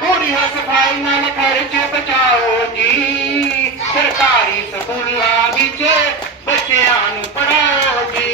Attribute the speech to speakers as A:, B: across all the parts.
A: ਪੂਰੀਆਂ ਸਫ਼ਾਈ ਨਾਲ ਖਰਚ ਬਚਾਓ ਜੀ। ਸਰਕਾਰੀ ਸਕੂਲਾਂ ਵਿੱਚ ਬੱਚਿਆਂ ਨੂੰ ਪੜਾਓ ਜੀ।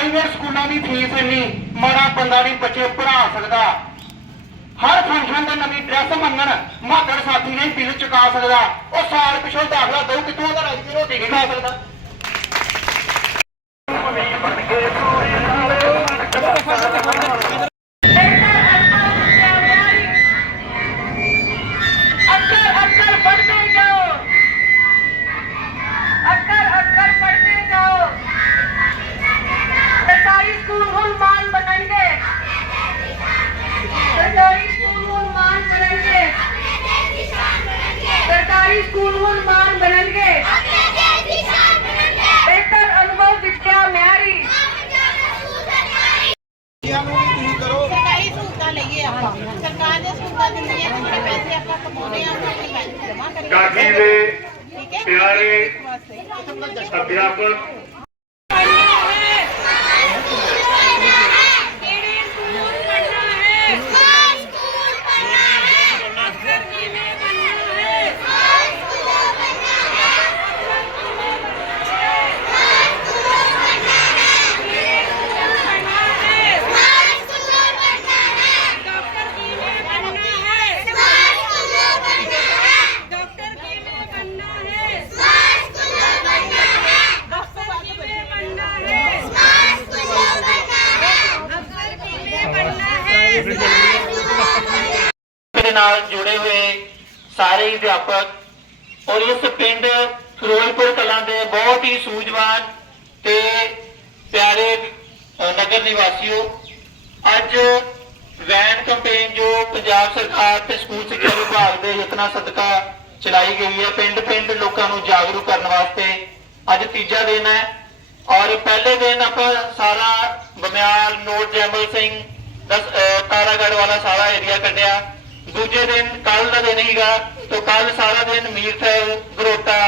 B: ਪ੍ਰਾਈਵੇਟ ਸਕੂਲਾਂ ਦੀ ਫੀਸ ਇੰਨੀ, ਮਾੜਾ ਬੰਦਾ ਨਹੀਂ ਬੱਚੇ ਪੜ੍ਹਾ ਸਕਦਾ। ਹਰ ਫੰਕਸ਼ਨ ਤੇ ਨਵੀਂ ਡਰੈਸ ਮੰਗਣ ਮਾਗੜ ਸਾਥੀ ਨਹੀਂ ਬਿੱਲ ਚੁਕਾ ਸਕਦਾ। ਉਹ ਸਾਲ ਪਿਛੋਂ ਦਾਖਲਾ ਦਊ, ਕਿੱਥੋਂ ਉਹਦਾ ਰੱਜ ਰੋਟੀ ਨਹੀਂ ਖਾ ਸਕਦਾ।
C: ਕਾਕੀ ਦੇ ਪਿਆਰੇ ਅਧਿਆਪਕ
B: ਸਾਰੇ ਅਧਿਆਪਕ ਔਰ ਇਸ ਪਿੰਡ ਫਿਰੋਜ਼ਪੁਰ ਕਲਾਂ ਦੇ ਬਹੁਤ ਹੀ ਸੂਝਵਾਨ ਤੇ ਪਿਆਰੇ ਨਗਰ ਨਿਵਾਸੀਓ ਅੱਜ ਵੈਨ ਕੈਂਪੇਨ ਜੋ ਪੰਜਾਬ ਸਰਕਾਰ ਤੇ ਸਕੂਲ ਸਿੱਖਿਆ ਵਿਭਾਗ ਦੇ ਯਤਨਾਂ ਸਦਕਾ ਚਲਾਈ ਗਈ ਹੈ ਪਿੰਡ ਪਿੰਡ ਲੋਕਾਂ ਨੂੰ ਜਾਗਰੂਕ ਕਰਨ ਵਾਸਤੇ ਅੱਜ ਤੀਜਾ ਦਿਨ ਹੈ ਔਰ ਪਹਿਲੇ ਦਿਨ ਆਪਾਂ ਸਾਰਾ ਬਮਿਆਲ ਨੋਟ ਜੈਮਲ ਸਿੰਘ ਦਸ ਅ, ਵਾਲਾ ਸਾਰਾ ਏਰੀਆ ਕੱਢਿਆ। ਦੂਜੇ ਦਿਨ ਕੱਲ ਦਾ ਦਿਨ ਹੀਗਾ ਤੋਂ ਕੱਲ ਸਾਰਾ ਦਿਨ ਮੀਰਥਲ ਗਰੋਟਾ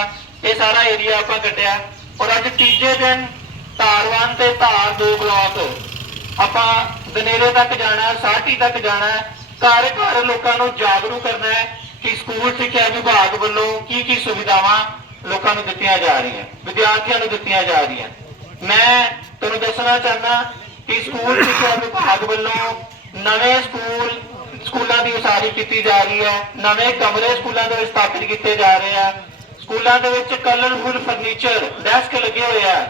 B: ਇਹ ਸਾਰਾ ਏਰੀਆ ਆਪਾਂ ਕੱਢਿਆ ਔਰ ਅੱਜ ਤੀਜੇ ਦਿਨ ਧਾਰਵਾਨ ਤੇ ਧਾਰ ਦੋ ਬਲਾਕ। ਆਪਾਂ ਦਨੇਰੇ ਤੱਕ ਜਾਣਾ ਹੈ, ਤੱਕ ਜਾਣਾ ਘਰ ਘਰ ਲੋਕਾਂ ਨੂੰ ਜਾਗਰੂਕ ਕਰਨਾ ਹੈ ਕਿ ਸਕੂਲ ਸਿੱਖਿਆ ਵਿਭਾਗ ਵੱਲੋਂ ਕੀ ਕੀ ਸੁਵਿਧਾਵਾਂ ਲੋਕਾਂ ਨੂੰ ਦਿੱਤੀਆਂ ਜਾ ਰਹੀਆਂ ਵਿਦਿਆਰਥੀਆਂ ਨੂੰ ਦਿੱਤੀਆਂ ਜਾ ਰਹੀਆਂ। ਮੈਂ ਤੁਹਾਨੂੰ ਦੱਸਣਾ ਚਾਹੁੰਦਾ ਕਿ ਸਕੂਲ ਸਿੱਖਿਆ ਵਿਭਾਗ ਵੱਲੋਂ ਨਵੇਂ ਸਕੂਲ ਸਕੂਲਾਂ ਦੀ ਉਸਾਰੀ ਕੀਤੀ ਜਾ ਰਹੀ ਹੈ, ਨਵੇਂ ਕਮਰੇ ਸਕੂਲਾਂ ਦੇ ਵਿੱਚ ਸਥਾਪਿਤ ਕੀਤੇ ਜਾ ਰਹੇ ਆ। ਸਕੂਲਾਂ ਦੇ ਵਿੱਚ ਕਲਰਫੁਲ ਫਰਨੀਚਰ ਡੈਸਕ ਲੱਗੇ ਹੋਏ ਆ।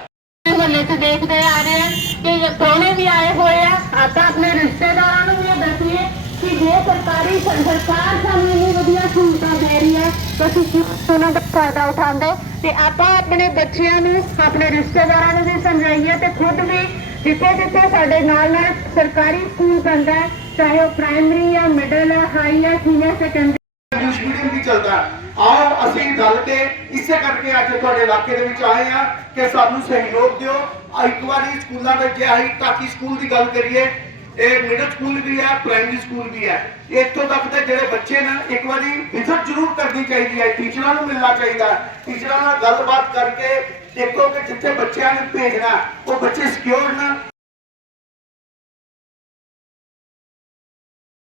D: ਮਹੱਲੇ 'ਚ ਦੇਖਦੇ ਆ ਰਹੇ ਹਾਂ ਕਿ ਪ੍ਰਾਹੁਣੇ ਵੀ ਆਏ ਹੋਏ ਆ। ਆਪਾਂ ਆਪਣੇ ਰਿਸ਼ਤੇਦਾਰਾਂ ਨੂੰ ਵੀ ਦੱਸੀਏ ਕਿ ਜੇ ਸਰਕਾਰੀ ਸਰਕਾਰ ਸਾਨੂੰ ਇੰਨੀ ਵਧੀਆ ਸਹੂਲਤਾਂ ਦੇ ਰਹੀ ਹੈ, ਤਾਂ ਤੁਸੀਂ ਉਹਨਾਂ ਦਾ ਫਾਇਦਾ ਉਠਾਉਂਦੇ? ਤੇ ਆਪਾਂ ਆਪਣੇ ਬੱਚਿਆਂ ਨੂੰ, ਆਪਣੇ ਰਿਸ਼ਤੇਦਾਰਾਂ ਨੂੰ ਵੀ ਸਮਝਾਈਏ ਤੇ ਖੁਦ ਵੀ ਜਿੱਥੇ ਜਿੱਥੇ ਸਾਡੇ ਨਾਲ ਨਾਲ ਸਰਕਾਰੀ ਸਕੂਲ ਪੈਂਦਾ ਹੈ, ਚਾਹੇ ਉਹ ਪ੍ਰਾਇਮਰੀ ਜਾਂ ਮਿਡਲ ਹੈ, ਹਾਈ ਜਾਂ ਸੀਨੀਅਰ ਸੈਕੰਡਰੀ
E: ਇੰਗਲਿਸ਼ ਵੀ ਚੱਲਦਾ ਹੈ। ਆਓ, ਅਸੀਂ ਰਲ ਕੇ ਇਸੇ ਕਰਕੇ ਅੱਜ ਤੁਹਾਡੇ ਇਲਾਕੇ ਦੇ ਵਿੱਚ ਆਏ ਆ ਕਿ ਸਾਨੂੰ ਸਹਿਯੋਗ ਦਿਓ। ਇੱਕ ਵਾਰੀ ਸਕੂਲਾਂ ਵਿੱਚ ਜੇ ਅਸੀਂ ਟਾਕੀ ਸਕੂਲ ਦੀ ਗੱਲ ਕਰੀਏ, ਇਹ ਮਿਡਲ ਸਕੂਲ ਵੀ ਹੈ ਪ੍ਰਾਇਮਰੀ ਸਕੂਲ ਵੀ ਹੈ। ਇੱਥੋਂ ਤੱਕ ਦੇ ਜਿਹੜੇ ਬੱਚੇ ਨੇ, ਇੱਕ ਵਾਰੀ ਵਿਜ਼ਿਟ ਜ਼ਰੂਰ ਕਰਨੀ ਚਾਹੀਦੀ ਹੈ। ਟੀਚਰਾਂ ਨੂੰ ਮਿਲਣਾ ਚਾਹੀਦਾ ਟੀਚਰਾਂ ਨਾਲ ਗੱਲਬਾਤ ਕਰਕੇ ਦੇਖੋ ਕਿ ਜਿੱਥੇ ਬੱਚਿਆਂ ਨੂੰ ਭੇਜਣਾ ਉਹ ਬੱਚੇ ਸਿਕਿਉਰ ਨਾ